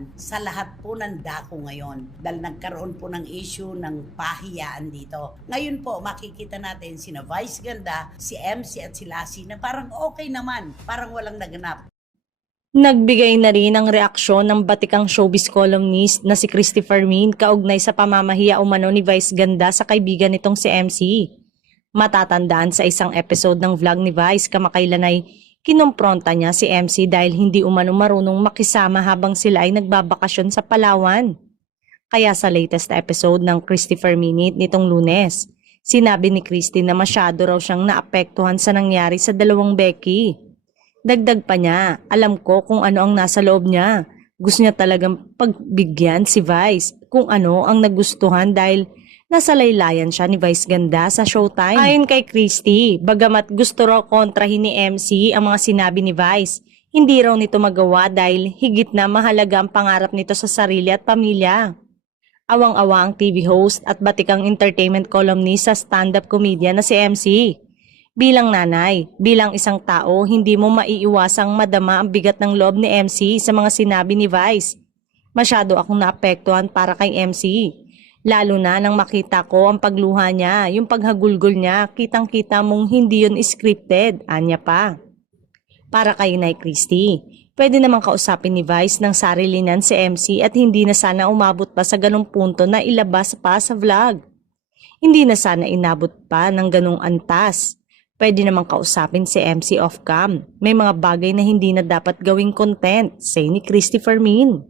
naman sa lahat po ng dako ngayon dahil nagkaroon po ng issue ng pahiyaan dito. Ngayon po makikita natin sina Vice Ganda, si MC at si Lassie na parang okay naman, parang walang naganap. Nagbigay na rin ng reaksyon ng batikang showbiz columnist na si Christopher Min kaugnay sa pamamahiya umano ni Vice Ganda sa kaibigan nitong si MC. Matatandaan sa isang episode ng vlog ni Vice kamakailan ay kinompronta niya si MC dahil hindi umano marunong makisama habang sila ay nagbabakasyon sa Palawan. Kaya sa latest episode ng Christopher Minute nitong Lunes, sinabi ni Christy na masyado raw siyang naapektuhan sa nangyari sa dalawang Becky. Dagdag pa niya, alam ko kung ano ang nasa loob niya. Gusto niya talagang pagbigyan si Vice kung ano ang nagustuhan dahil nasa laylayan siya ni Vice Ganda sa Showtime. Ayon kay Christy, bagamat gusto raw kontrahin ni MC ang mga sinabi ni Vice, hindi raw nito magawa dahil higit na mahalaga ang pangarap nito sa sarili at pamilya. Awang-awa ang TV host at batikang entertainment columnist sa stand-up comedian na si MC. Bilang nanay, bilang isang tao, hindi mo maiiwasang madama ang bigat ng loob ni MC sa mga sinabi ni Vice. Masyado akong naapektuhan para kay MC. Lalo na nang makita ko ang pagluha niya, yung paghagulgol niya, kitang-kita mong hindi yun scripted, anya pa. Para kay Nay Christy, pwede namang kausapin ni Vice ng sarilinan si MC at hindi na sana umabot pa sa ganong punto na ilabas pa sa vlog. Hindi na sana inabot pa ng ganong antas. Pwede namang kausapin si MC off-cam. May mga bagay na hindi na dapat gawing content, say ni Christopher Min.